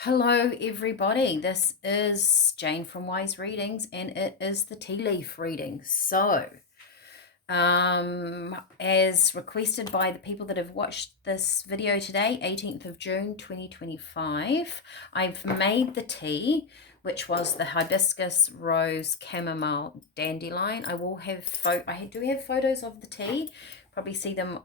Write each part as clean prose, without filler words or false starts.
Hello, everybody. This is Jane from Wise Readings, and it is the tea leaf reading. As requested by the people that have watched this video today, 18th of June 2025, I've made the tea, which was the hibiscus, rose, chamomile, dandelion. I do have photos of the tea. Probably see them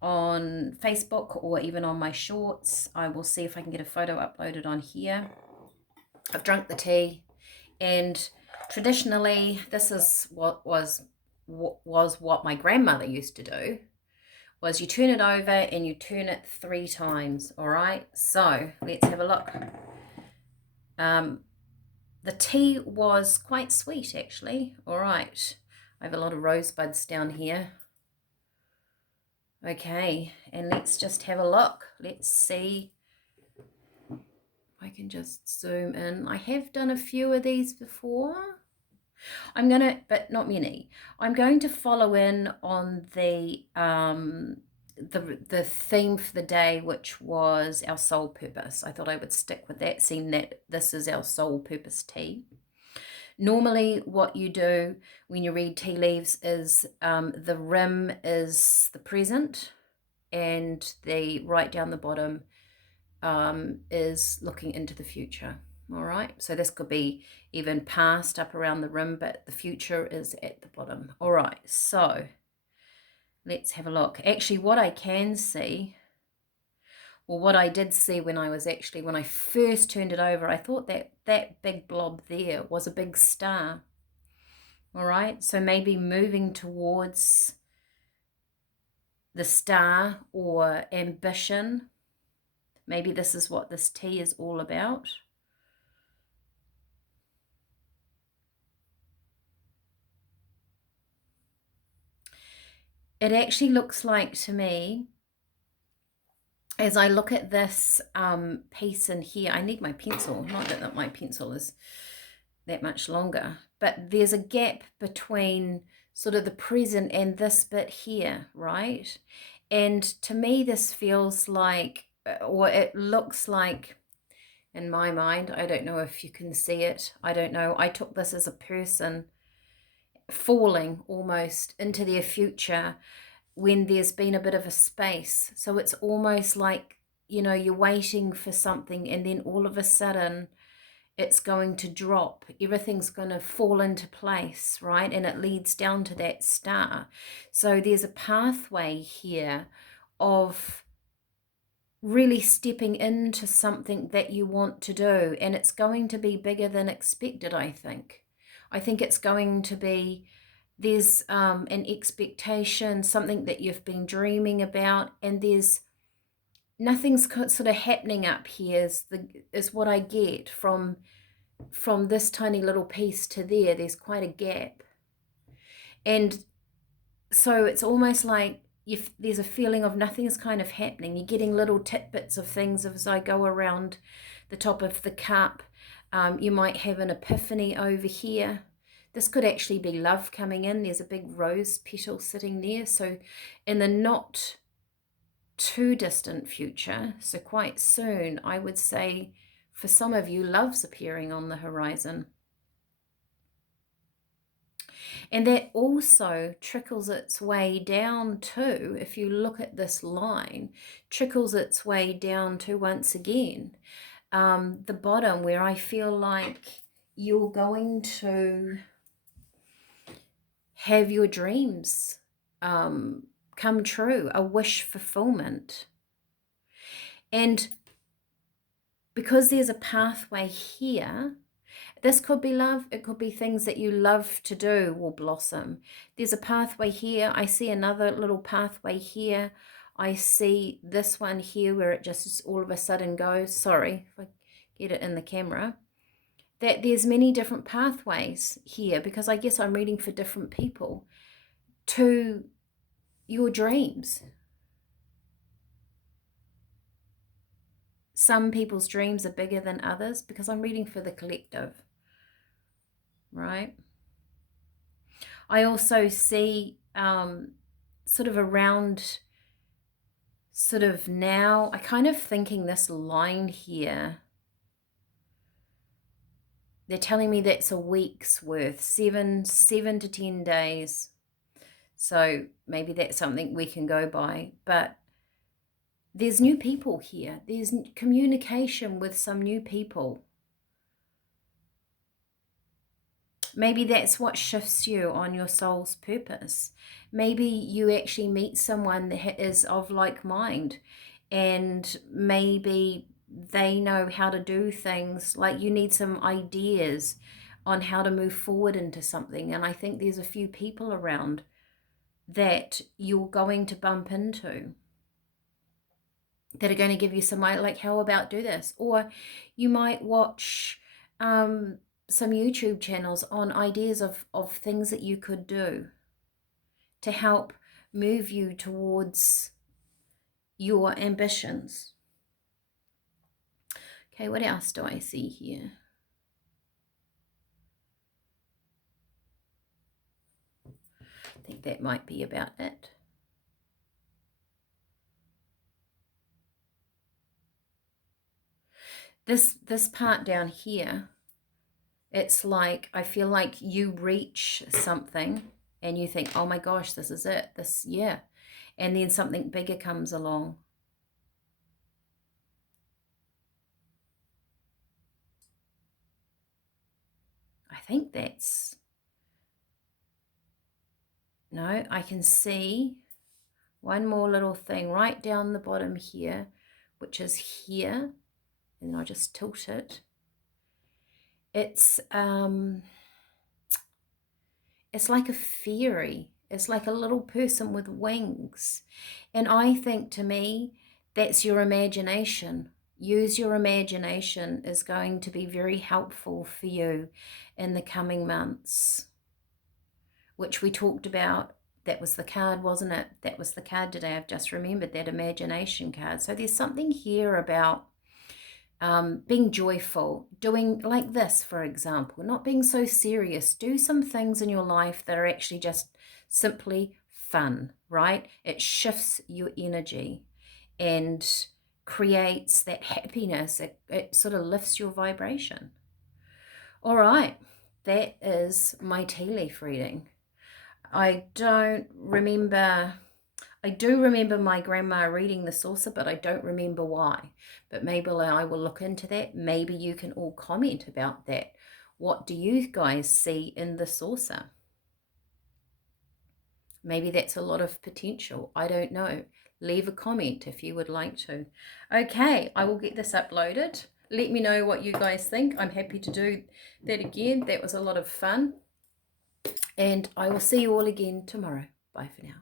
on Facebook or even on my shorts. I will see if I can get a photo uploaded on here. I've drunk the tea, and traditionally this is what my grandmother used to do, was you turn it over and you turn it 3 times. All right, so let's have a look. The tea was quite sweet, actually. All right, I have a lot of rosebuds down here. Okay, and let's just have a look. Let's see. I can just zoom in. I have done a few of these before. But not many. I'm going to follow in on the theme for the day, which was our soul purpose. I thought I would stick with that, seeing that this is our soul purpose tea. Normally, what you do when you read tea leaves is the rim is the present, and the right down the bottom is looking into the future. All right, so this could be even past up around the rim, but the future is at the bottom. All right, so let's have a look. Actually, what I can see, or what I did see when I first turned it over, I thought that big blob there was a big star. All right, so maybe moving towards the star or ambition. Maybe this is what this tea is all about. It actually looks like to me, as I look at this piece in here, I need my pencil. Not that my pencil is that much longer, but there's a gap between sort of the present and this bit here, right? And to me, this feels like, or it looks like, in my mind, I don't know if you can see it. I don't know. I took this as a person falling almost into their future when there's been a bit of a space. So it's almost like, you're waiting for something, and then all of a sudden it's going to drop. Everything's going to fall into place, right? And it leads down to that star. So there's a pathway here of really stepping into something that you want to do, and it's going to be bigger than expected. I think it's going to be, there's an expectation, something that you've been dreaming about, and there's nothing's sort of happening up here is what I get from this tiny little piece to there. There's quite a gap, and so it's almost like if there's a feeling of nothing's kind of happening. You're getting little tidbits of things as I go around the top of the cup. You might have an epiphany over here. This could actually be love coming in. There's a big rose petal sitting there. So in the not too distant future, so quite soon, I would say for some of you, love's appearing on the horizon. And that also trickles its way down to, if you look at this line, trickles its way down to, once again, the bottom, where I feel like you're going to have your dreams come true, a wish fulfillment. And because there's a pathway here, this could be love. It could be things that you love to do will blossom. There's a pathway here. I see another little pathway here. I see this one here where it just all of a sudden goes. Sorry if I get it in the camera. That there's many different pathways here, because I guess I'm reading for different people, to your dreams. Some people's dreams are bigger than others, because I'm reading for the collective, right? I also see sort of around sort of now, I kind of thinking this line here, they're telling me that's a week's worth, 7 to 10 days. So maybe that's something we can go by. But there's new people here. There's communication with some new people. Maybe that's what shifts you on your soul's purpose. Maybe you actually meet someone that is of like mind, and maybe they know how to do things. Like you need some ideas on how to move forward into something. And I think there's a few people around that you're going to bump into that are going to give you some, like, how about do this? Or you might watch some YouTube channels on ideas of things that you could do to help move you towards your ambitions. Okay, what else do I see here? I think that might be about it. This part down here, it's like, I feel like you reach something and you think, oh my gosh, this is it. This, yeah. And then something bigger comes along. I think that's, no, I can see one more little thing right down the bottom here, which is here. And I'll just tilt it. It's like a fairy. It's like a little person with wings. And I think, to me, that's your imagination. Use your imagination is going to be very helpful for you in the coming months, which we talked about. That was the card, wasn't it? That was the card today. I've just remembered that imagination card. So there's something here about being joyful, doing like this, for example, not being so serious. Do some things in your life that are actually just simply fun, right? It shifts your energy and creates that happiness. It sort of lifts your vibration. All right, that is my tea leaf reading. I do remember my grandma reading the saucer, but I don't remember why. But maybe I will look into that. Maybe you can all comment about that. What do you guys see in the saucer? Maybe that's a lot of potential. I don't know. Leave a comment if you would like to. Okay, I will get this uploaded. Let me know what you guys think. I'm happy to do that again. That was a lot of fun. And I will see you all again tomorrow. Bye for now.